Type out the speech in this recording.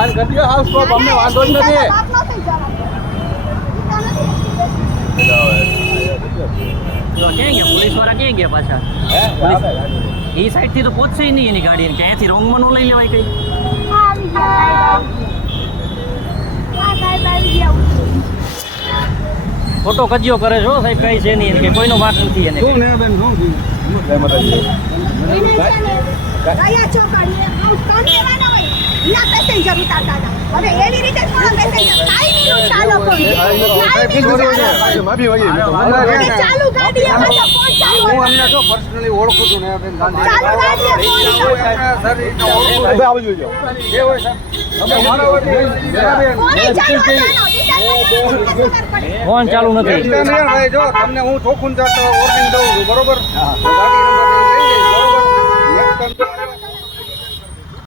જાણ કરી દો હાઉસ કોપ અમને વાંધો જ નથી. તો ક્યાં ગયા પોલીસ વાળા ક્યાં ગયા પાછા? એ સાઈડ થી તો પહોંચશે નહીં એની ગાડી ક્યાંથી રોંગમાં નો લઈ લેવાય કઈ. ખોટો કજિયો કરે છો સાહેબ કઈ છે નહીં કે કોઈનો વાંક નથી એને. શું ને બેન શું જય માતાજી. હું અમને જો પર્સનલી ઓળખું છું ને બેન ગાંધી આવી જોજો જે હોય ફોન ચાલુ નથી. જો તમને હું ચોખ્ખું વોર્નિંગ દઉં છું બરોબર. ગાડી નંબર લઈ લેજો.